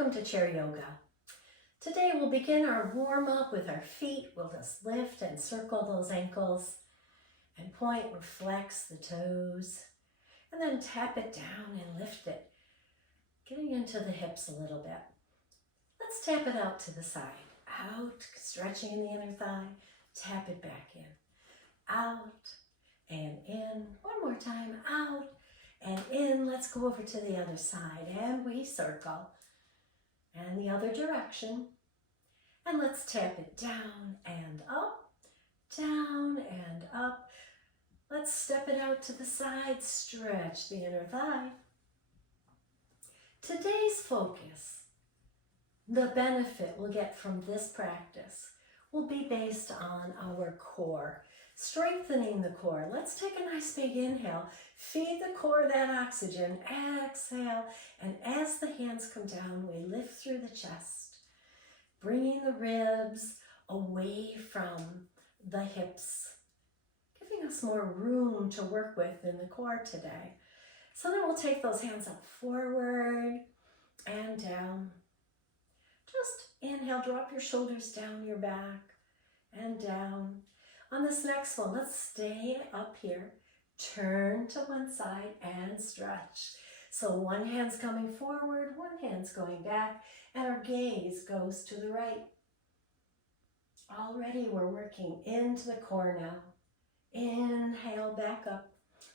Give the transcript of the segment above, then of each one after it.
welcome to Chair Yoga. Today we'll begin our warm-up with our feet. We'll just lift and circle those ankles and point or flex the toes and then tap it down and lift it, getting into the hips a little bit. Let's tap it out to the side, out, stretching in the inner thigh, tap it back in, out and in. One more time, out and in. Let's go over to the other side and we circle and the other direction. And let's tap it down and up, down and up. Let's step it out to the side, stretch the inner thigh. Today's focus, the benefit we'll get from this practice, will be based on our core, strengthening the core. Let's take a nice big inhale, feed the core that oxygen, exhale, and as the hands come down, we lift through the chest, bringing the ribs away from the hips, giving us more room to work with in the core today. So then we'll take those hands up forward and down. Just inhale, drop your shoulders down your back and down. On this next one, let's stay up here. Turn to one side and stretch. So one hand's coming forward, one hand's going back, and our gaze goes to the right. Already we're working into the core now. Inhale, back up.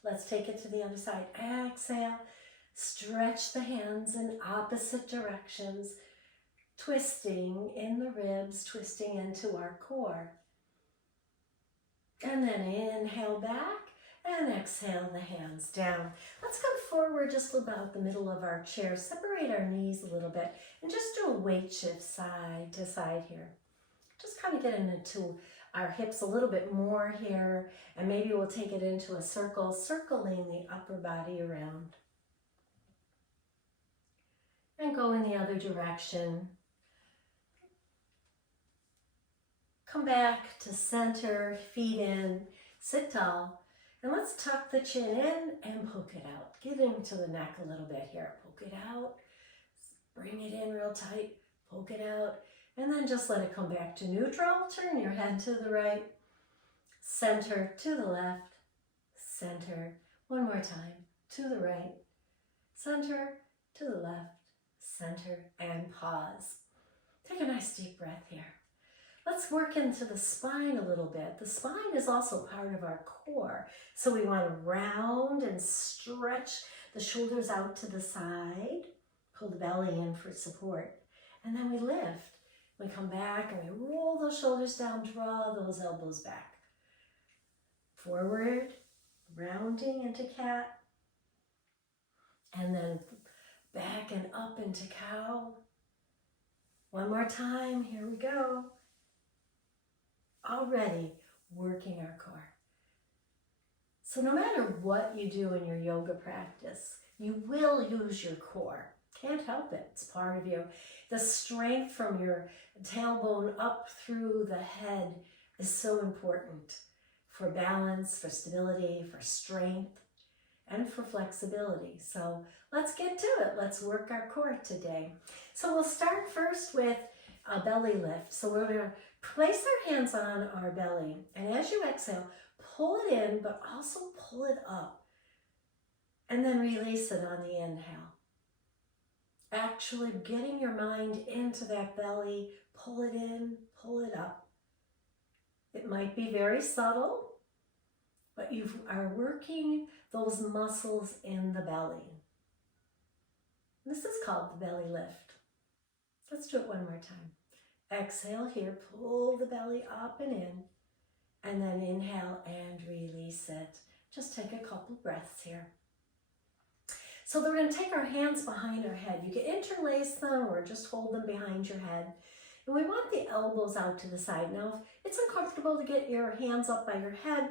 Let's take it to the other side. Exhale, stretch the hands in opposite directions, twisting in the ribs, twisting into our core. And then inhale back and exhale the hands down. Let's come forward just about the middle of our chair. Separate our knees a little bit and just do a weight shift side to side here. Just kind of get into our hips a little bit more here, and maybe we'll take it into a circle, circling the upper body around. And go in the other direction. Come back to center, feet in, sit tall, and let's tuck the chin in and poke it out. Get into the neck a little bit here. Poke it out, bring it in real tight, poke it out, and then just let it come back to neutral. Turn your head to the right, center to the left, center. One more time, to the right, center to the left, center, and pause. Take a nice deep breath here. Let's work into the spine a little bit. The spine is also part of our core. So we want to round and stretch the shoulders out to the side. Pull the belly in for support. And then we lift. We come back and we roll those shoulders down, draw those elbows back. Forward, rounding into cat. And then back and up into cow. One more time, here we go. Already working our core. So no matter what you do in your yoga practice, you will use your core. Can't help it, it's part of you. The strength from your tailbone up through the head is so important for balance, for stability, for strength, and for flexibility. So let's get to it. Let's work our core today. So we'll start first with a belly lift. So we're going to place our hands on our belly, and as you exhale, pull it in, but also pull it up, and then release it on the inhale. Actually getting your mind into that belly, pull it in, pull it up. It might be very subtle, but you are working those muscles in the belly. This is called the belly lift. Let's do it one more time. Exhale here, pull the belly up and in, and then inhale and release it. Just take a couple breaths here. So we're going to take our hands behind our head. You can interlace them or just hold them behind your head. And we want the elbows out to the side. Now, if it's uncomfortable to get your hands up by your head,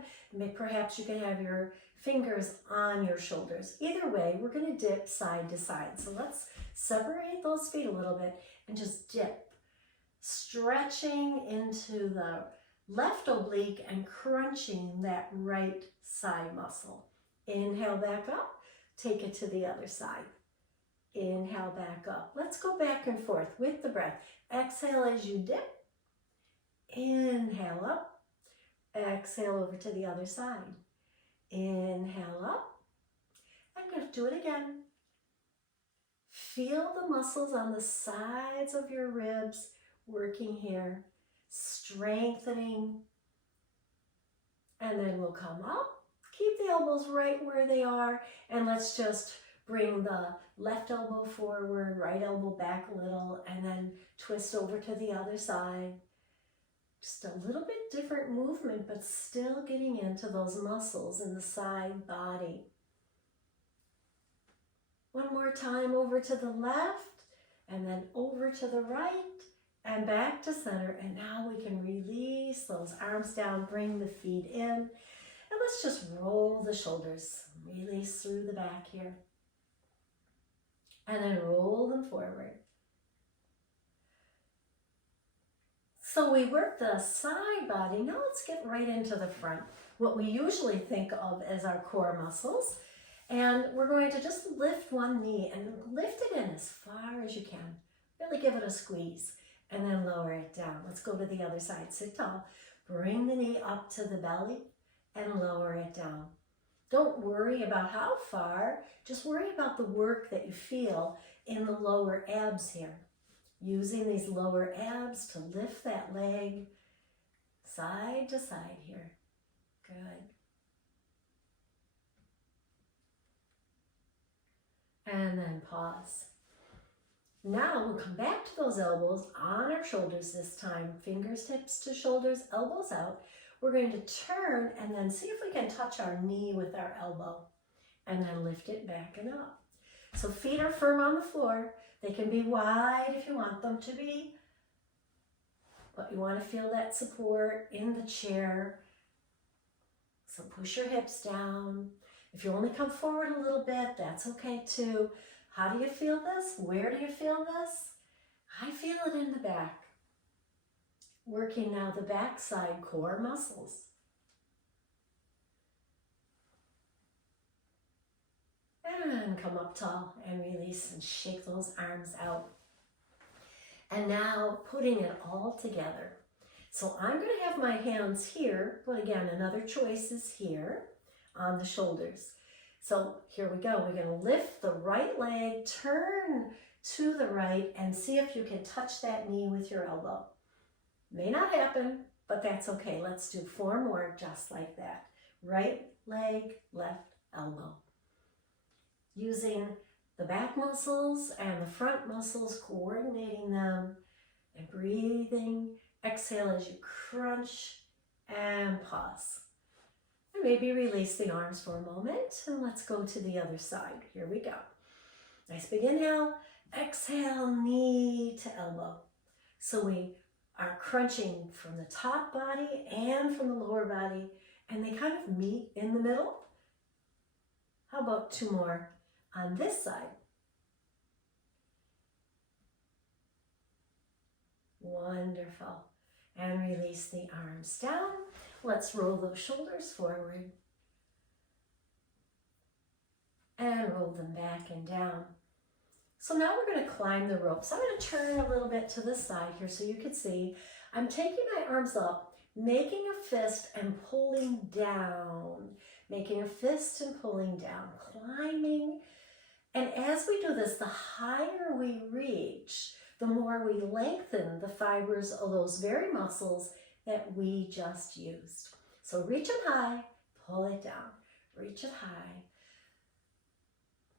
perhaps you can have your fingers on your shoulders. Either way, we're going to dip side to side. So let's separate those feet a little bit and just dip. Stretching into the left oblique and crunching that right side muscle. Inhale back up, take it to the other side. Inhale back up. Let's go back and forth with the breath. Exhale as you dip. Inhale up. Exhale over to the other side. Inhale up. I'm going to do it again. Feel the muscles on the sides of your ribs working here, strengthening. And then we'll come up. Keep the elbows right where they are. And let's just bring the left elbow forward, right elbow back a little, and then twist over to the other side. Just a little bit different movement, but still getting into those muscles in the side body. One more time over to the left, and then over to the right, and back to center. And now we can release those arms down, bring the feet in, and let's just roll the shoulders. Release through the back here. And then roll them forward. So we work the side body. Now let's get right into the front. What we usually think of as our core muscles. And we're going to just lift one knee and lift it in as far as you can. Really give it a squeeze and then lower it down. Let's go to the other side. Sit tall. Bring the knee up to the belly and lower it down. Don't worry about how far. Just worry about the work that you feel in the lower abs here. Using these lower abs to lift that leg side to side here. Good. And then pause. Now we'll come back to those elbows on our shoulders this time. Fingertips to shoulders, elbows out. We're going to turn and then see if we can touch our knee with our elbow. And then lift it back and up. So feet are firm on the floor. They can be wide if you want them to be. But you want to feel that support in the chair. So push your hips down. If you only come forward a little bit, that's okay too. How do you feel this? Where do you feel this? I feel it in the back. Working now the backside core muscles. And come up tall and release and shake those arms out. And now putting it all together. So I'm going to have my hands here, but again, another choice is here on the shoulders. So here we go. We're going to lift the right leg, turn to the right, and see if you can touch that knee with your elbow. May not happen, but that's okay. Let's do 4 more just like that. Right leg, left elbow. Using the back muscles and the front muscles, coordinating them and breathing. Exhale as you crunch and pause. And maybe release the arms for a moment and let's go to the other side. Here we go. Nice big inhale. Exhale, knee to elbow. So we are crunching from the top body and from the lower body, and they kind of meet in the middle. How about 2 more on this side? Wonderful. And release the arms down. Let's roll those shoulders forward. And roll them back and down. So now we're going to climb the ropes. I'm going to turn a little bit to the side here so you can see. I'm taking my arms up, making a fist and pulling down. Making a fist and pulling down. Climbing. And as we do this, the higher we reach, the more we lengthen the fibers of those very muscles that we just used. So reach it high, pull it down. Reach it high,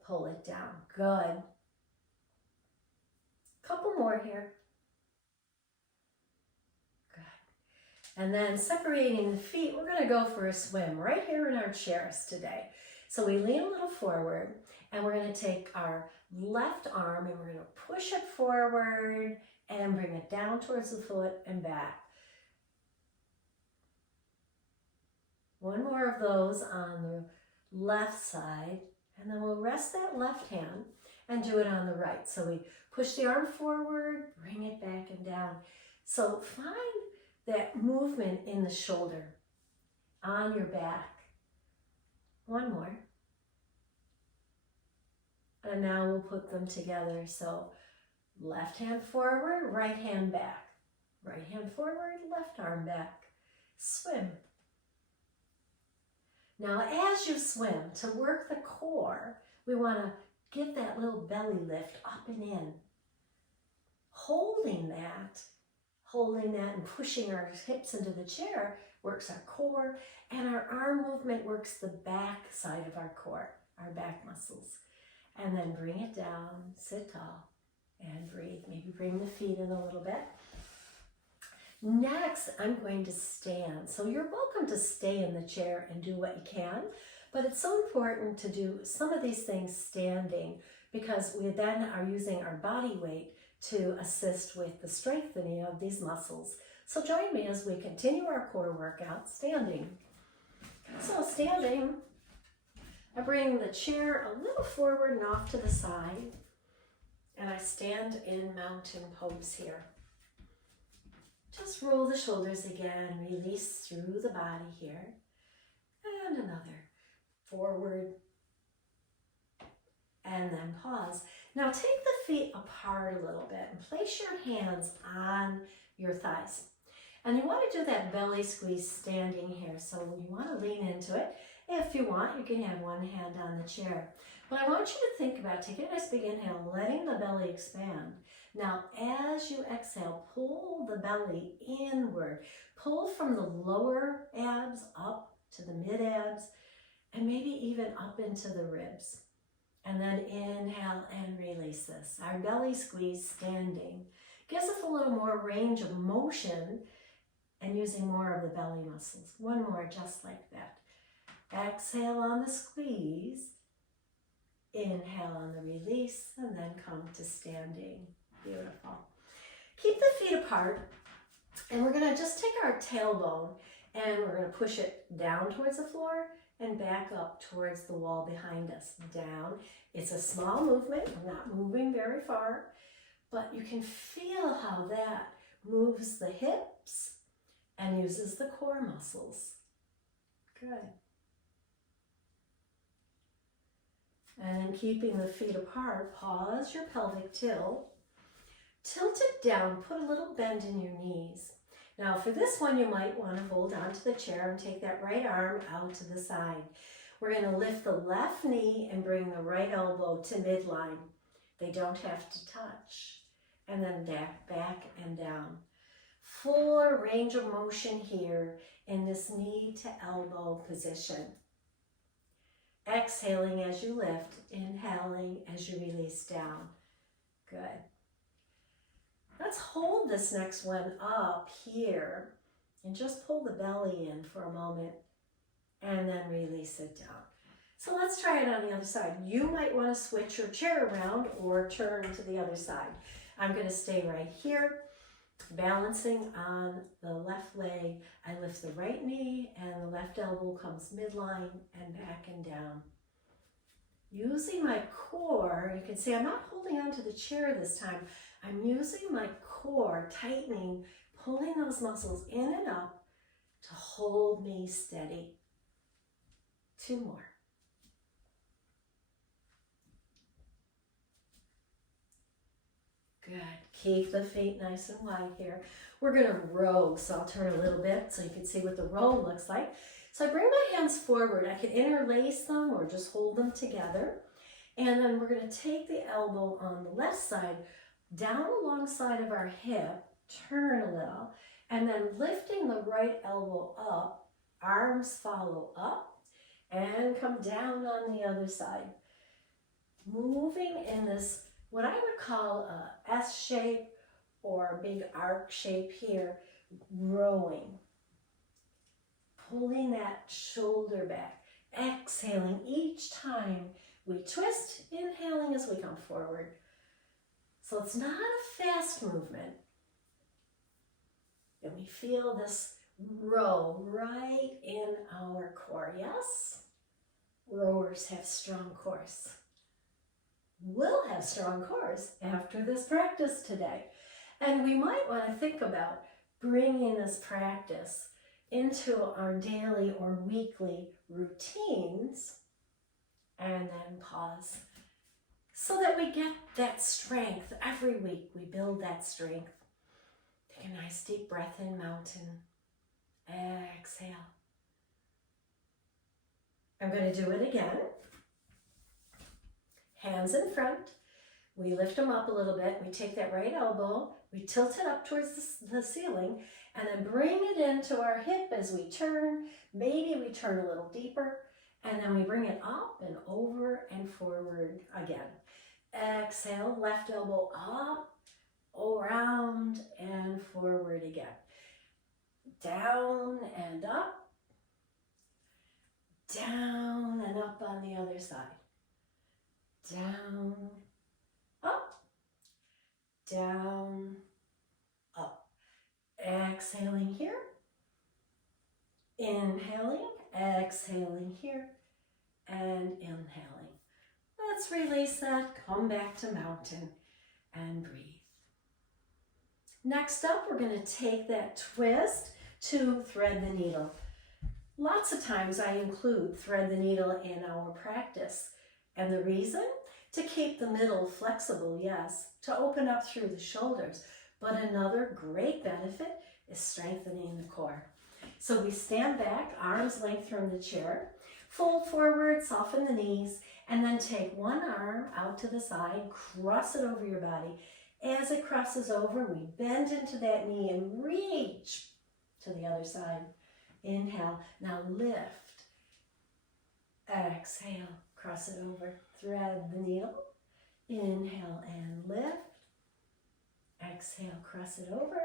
pull it down. Good. Couple more here. Good. And then separating the feet, we're going to go for a swim right here in our chairs today. So we lean a little forward and we're going to take our left arm and we're going to push it forward and bring it down towards the foot and back. One more of those on the left side, and then we'll rest that left hand and do it on the right. So we push the arm forward, bring it back and down. So find that movement in the shoulder, on your back. One more. And now we'll put them together. So left hand forward, right hand back. Right hand forward, left arm back. Swim. Now as you swim, to work the core, we want to give that little belly lift up and in. Holding that and pushing our hips into the chair works our core, and our arm movement works the back side of our core, our back muscles. And then bring it down, sit tall, and breathe. Maybe bring the feet in a little bit. Next, I'm going to stand. So you're welcome to stay in the chair and do what you can, but it's so important to do some of these things standing because we then are using our body weight to assist with the strengthening of these muscles. So join me as we continue our core workout standing. So standing, I bring the chair a little forward and off to the side, and I stand in mountain pose here. Just roll the shoulders again, release through the body here, and another forward, and then pause. Now take the feet apart a little bit and place your hands on your thighs. And you want to do that belly squeeze standing here. So you want to lean into it. If you want, you can have one hand on the chair. But I want you to think about taking a nice big inhale, letting the belly expand. Now, as you exhale, pull the belly inward. Pull from the lower abs up to the mid abs, and maybe even up into the ribs. And then inhale and release this. Our belly squeeze standing gives us a little more range of motion and using more of the belly muscles. One more just like that. Exhale on the squeeze. Inhale on the release, and then come to standing. Beautiful. Keep the feet apart, and we're going to just take our tailbone and we're going to push it down towards the floor and back up towards the wall behind us. Down. It's a small movement. We're not moving very far, but you can feel how that moves the hips and uses the core muscles. Good. And then keeping the feet apart, pause your pelvic tilt. Tilt it down, put a little bend in your knees. Now for this one, you might want to hold onto the chair and take that right arm out to the side. We're going to lift the left knee and bring the right elbow to midline. They don't have to touch. And then back and down. Full range of motion here in this knee to elbow position. Exhaling as you lift, inhaling as you release down. Good. Let's hold this next one up here and just pull the belly in for a moment and then release it down. So let's try it on the other side. You might want to switch your chair around or turn to the other side. I'm going to stay right here, balancing on the left leg. I lift the right knee and the left elbow comes midline and back and down. Using my core, you can see I'm not holding onto the chair this time. I'm using my core, tightening, pulling those muscles in and up to hold me steady. 2 more. Good. Keep the feet nice and wide here. We're going to row, so I'll turn a little bit so you can see what the row looks like. So I bring my hands forward. I can interlace them or just hold them together. And then we're going to take the elbow on the left side down alongside of our hip, turn a little, and then lifting the right elbow up, arms follow up, and come down on the other side. Moving in this, what I would call a S shape or a big arc shape here, rowing. Pulling that shoulder back, exhaling each time we twist, inhaling as we come forward. So it's not a fast movement. And we feel this row right in our core, yes? Rowers have strong cores. We'll have strong cores after this practice today. And we might want to think about bringing this practice into our daily or weekly routines, and then pause. so that we get that strength. Every week we build that strength. Take a nice deep breath in, mountain. Exhale. I'm going to do it again. Hands in front. We lift them up a little bit. We take that right elbow, we tilt it up towards the ceiling, and then bring it into our hip as we turn. Maybe we turn a little deeper, and then we bring it up and over and forward again. Exhale, left elbow up, around and forward again. Down and up, down and up on the other side. Down, up, down, up. Exhaling here, inhaling, exhaling here, and inhaling. Let's release that, come back to mountain and breathe. Next up, we're going to take that twist to thread the needle. Lots of times I include thread the needle in our practice. And the reason? To keep the middle flexible, yes, to open up through the shoulders. But another great benefit is strengthening the core. So we stand back, arms length from the chair, fold forward, soften the knees, and then take one arm out to the side, cross it over your body. As it crosses over, we bend into that knee and reach to the other side. Inhale, now lift. Exhale, cross it over, thread the needle. Inhale and lift. Exhale, cross it over.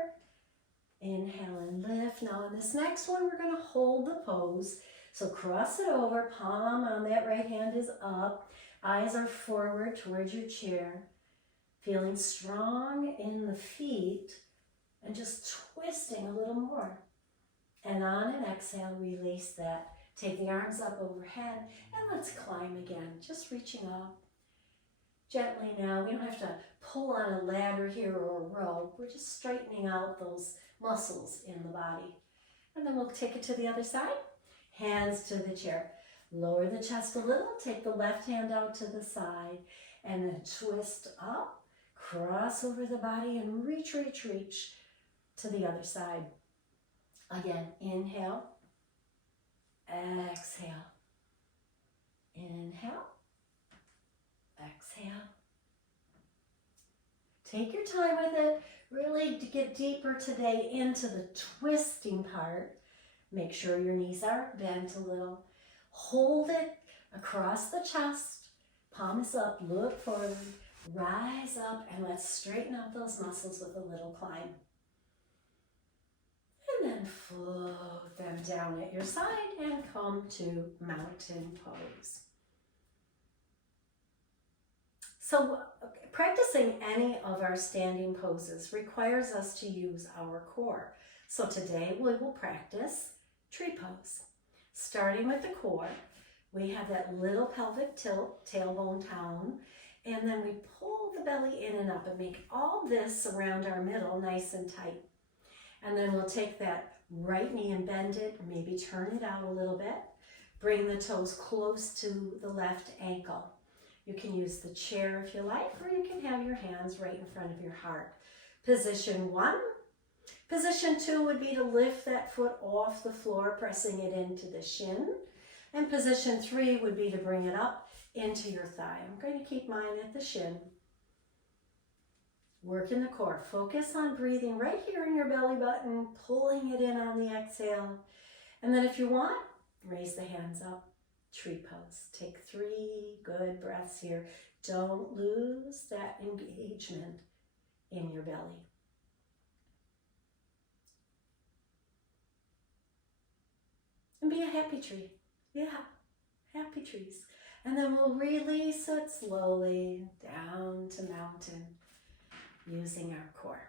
Inhale and lift. Now on this next one, we're going to hold the pose. So cross it over, palm on that right hand is up. Eyes are forward towards your chair. Feeling strong in the feet and just twisting a little more. And on an exhale, release that. Take the arms up overhead and let's climb again. Just reaching up. Gently now. We don't have to pull on a ladder here or a rope. We're just straightening out those muscles in the body. And then we'll take it to the other side. Hands to the chair. Lower the chest a little. Take the left hand out to the side and then twist up. Cross over the body and reach, reach, reach to the other side. Again, inhale, exhale, inhale, exhale. Take your time with it. Really to get deeper today into the twisting part. Make sure your knees are bent a little. Hold it across the chest. Palm is up, look forward. Rise up and let's straighten out those muscles with a little climb. And then float them down at your side and come to mountain pose. So practicing any of our standing poses requires us to use our core. So today we will practice tree pose. Starting with the core, we have that little pelvic tilt, tailbone down. And then we pull the belly in and up and make all this around our middle nice and tight. And then we'll take that right knee and bend it, maybe turn it out a little bit. Bring the toes close to the left ankle. You can use the chair if you like, or you can have your hands right in front of your heart. Position 1. Position 2 would be to lift that foot off the floor, pressing it into the shin. And position 3 would be to bring it up into your thigh. I'm going to keep mine at the shin. Work in the core. Focus on breathing right here in your belly button, pulling it in on the exhale. And then if you want, raise the hands up. Tree pose. Take 3 good breaths here. Don't lose that engagement in your belly. And be a happy tree. Yeah, happy trees. And then we'll release it slowly down to mountain using our core.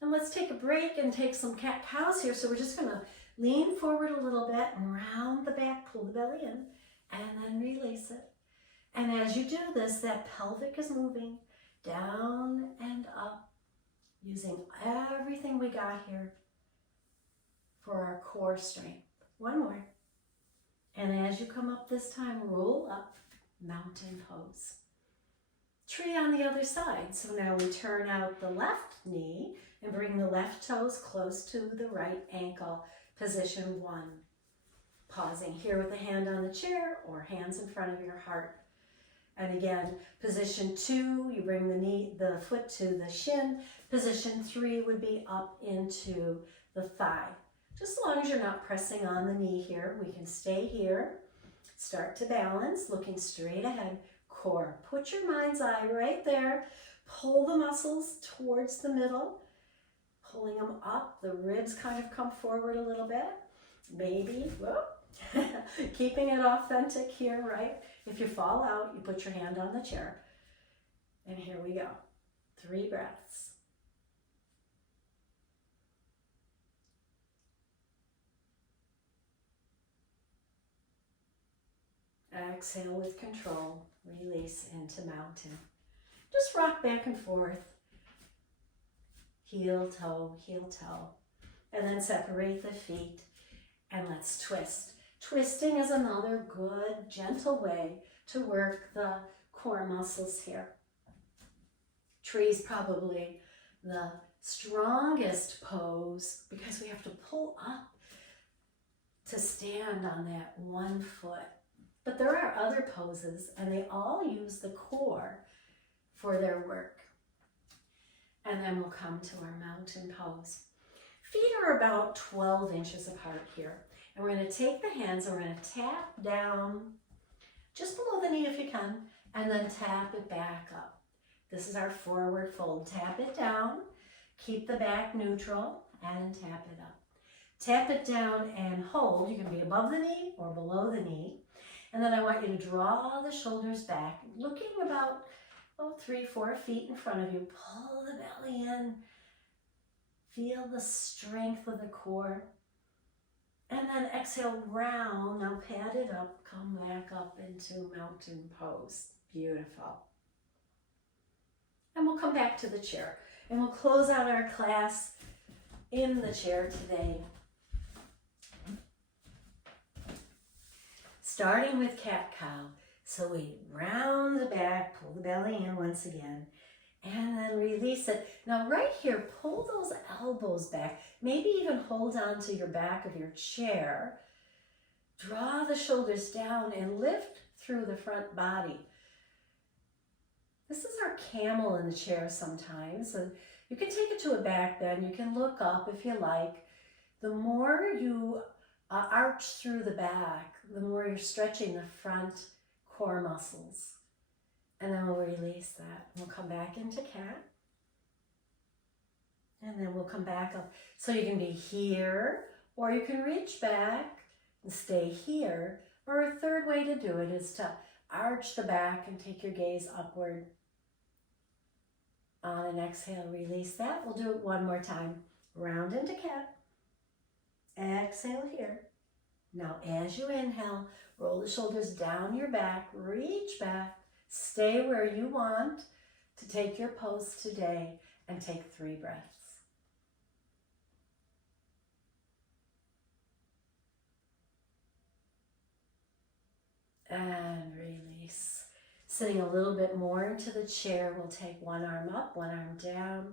And let's take a break and take some cat-cows here. So we're just going to lean forward a little bit and round the back, pull the belly in, and then release it. And as you do this, that pelvic is moving down and up, using everything we got here for our core strength. One more. And as you come up this time, roll up mountain pose. Tree on the other side. So now we turn out the left knee and bring the left toes close to the right ankle. Position 1. Pausing here with the hand on the chair or hands in front of your heart. And again, position 2, you bring the foot to the shin. Position 3 would be up into the thigh. Just as long as you're not pressing on the knee here, we can stay here. Start to balance, looking straight ahead. Core. Put your mind's eye right there. Pull the muscles towards the middle. Pulling them up. The ribs kind of come forward a little bit. Maybe, whoop. Keeping it authentic here, right? If you fall out, you put your hand on the chair. And here we go. 3 breaths. Exhale with control. Release into mountain. Just rock back and forth. Heel, toe, and then separate the feet and let's twist. Twisting is another good, gentle way to work the core muscles here. Tree's probably the strongest pose because we have to pull up to stand on that one foot. But there are other poses and they all use the core for their work. And then we'll come to our mountain pose. Feet are about 12 inches apart here. And we're going to take the hands and we're going to tap down just below the knee if you can, and then tap it back up. This is our forward fold. Tap it down, keep the back neutral, and tap it up. Tap it down and hold. You can be above the knee or below the knee. And then I want you to draw the shoulders back, looking about 3-4 feet in front of you. Pull the belly in. Feel the strength of the core. And then exhale, round. Now pat it up. Come back up into mountain pose. Beautiful. And we'll come back to the chair. And we'll close out our class in the chair today. Starting with cat-cow. So we round the back, pull the belly in once again, and then release it. Now right here, pull those elbows back. Maybe even hold on to your back of your chair. Draw the shoulders down and lift through the front body. This is our camel in the chair sometimes. And you can take it to a back bend. You can look up if you like. The more you arch through the back, the more you're stretching the front core muscles. And then we'll release that. We'll come back into cat. And then we'll come back up. So you can be here, or you can reach back and stay here. Or a third way to do it is to arch the back and take your gaze upward. On an exhale, release that. We'll do it one more time. Round into cat. Exhale here. Now as you inhale, roll the shoulders down your back, reach back, stay where you want to take your pose today, and take 3 breaths. And release. Sitting a little bit more into the chair, we'll take one arm up, one arm down.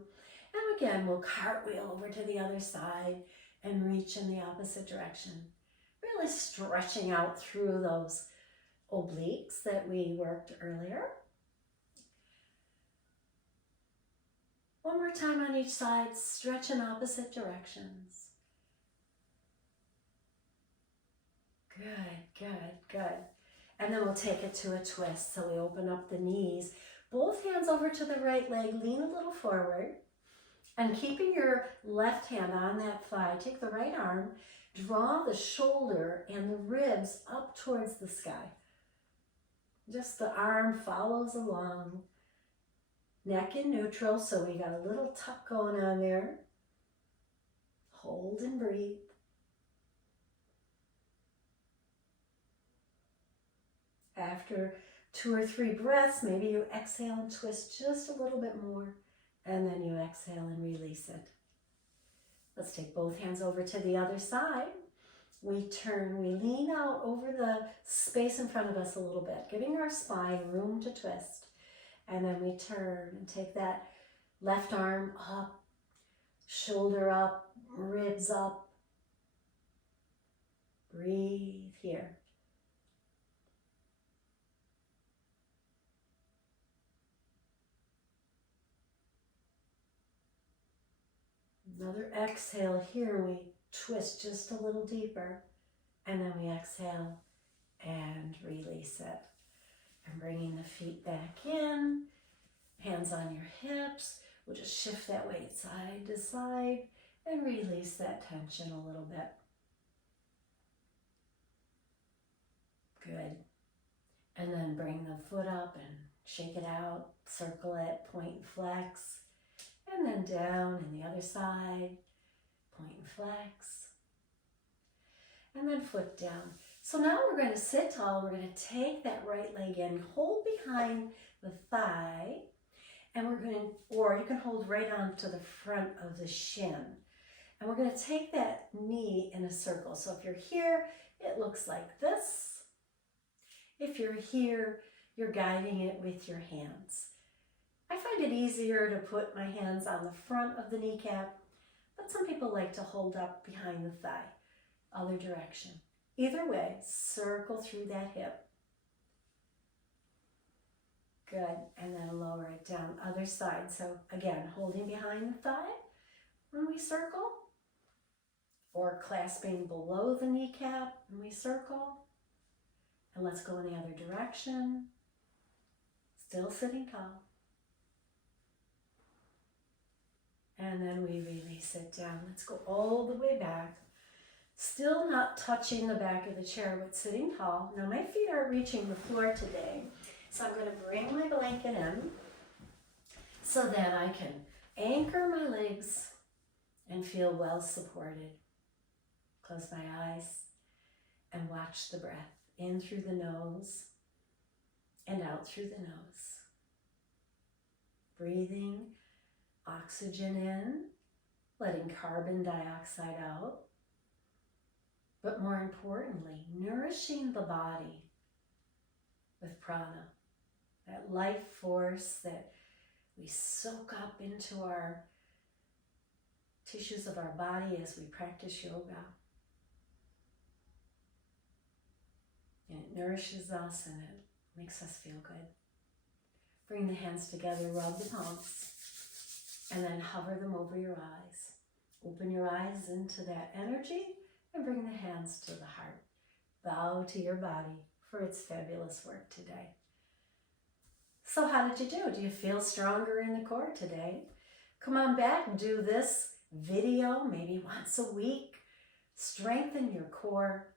And again, we'll cartwheel over to the other side and reach in the opposite direction. Really stretching out through those obliques that we worked earlier. One more time on each side, stretch in opposite directions. Good, good, good. And then we'll take it to a twist. So we open up the knees, both hands over to the right leg, lean a little forward, and keeping your left hand on that thigh, take the right arm, draw the shoulder and the ribs up towards the sky. Just the arm follows along. Neck in neutral, so we got a little tuck going on there. Hold and breathe. After 2 or 3 breaths, maybe you exhale and twist just a little bit more, and then you exhale and release it. Let's take both hands over to the other side. We turn, we lean out over the space in front of us a little bit, giving our spine room to twist. And then we turn and take that left arm up, shoulder up, ribs up. Breathe here. Another exhale here. We twist just a little deeper. And then we exhale and release it. And bringing the feet back in, hands on your hips. We'll just shift that weight side to side and release that tension a little bit. Good. And then bring the foot up and shake it out, circle it, point and flex. And then down in the other side, point and flex. And then foot down. So now we're going to sit tall. We're going to take that right leg in, hold behind the thigh, and we're going to, or you can hold right on to the front of the shin. And we're going to take that knee in a circle. So if you're here, it looks like this. If you're here, you're guiding it with your hands. I find it easier to put my hands on the front of the kneecap, but some people like to hold up behind the thigh, other direction. Either way, circle through that hip. Good, and then lower it down, other side. So again, holding behind the thigh when we circle, or clasping below the kneecap when we circle. And let's go in the other direction. Still sitting tall. And then we release it down. Let's go all the way back. Still not touching the back of the chair, but sitting tall. Now my feet are reaching the floor today. So I'm going to bring my blanket in so that I can anchor my legs and feel well supported. Close my eyes and watch the breath in through the nose and out through the nose. Breathing oxygen in, letting carbon dioxide out. But more importantly, nourishing the body with prana, that life force that we soak up into our tissues of our body as we practice yoga. And it nourishes us and it makes us feel good. Bring the hands together, rub the palms, and then hover them over your eyes. Open your eyes into that energy and bring the hands to the heart. Bow to your body for its fabulous work today. So how did you do? Do you feel stronger in the core today? Come on back and do this video maybe once a week. Strengthen your core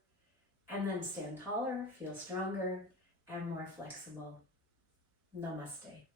and then stand taller, feel stronger and more flexible. Namaste.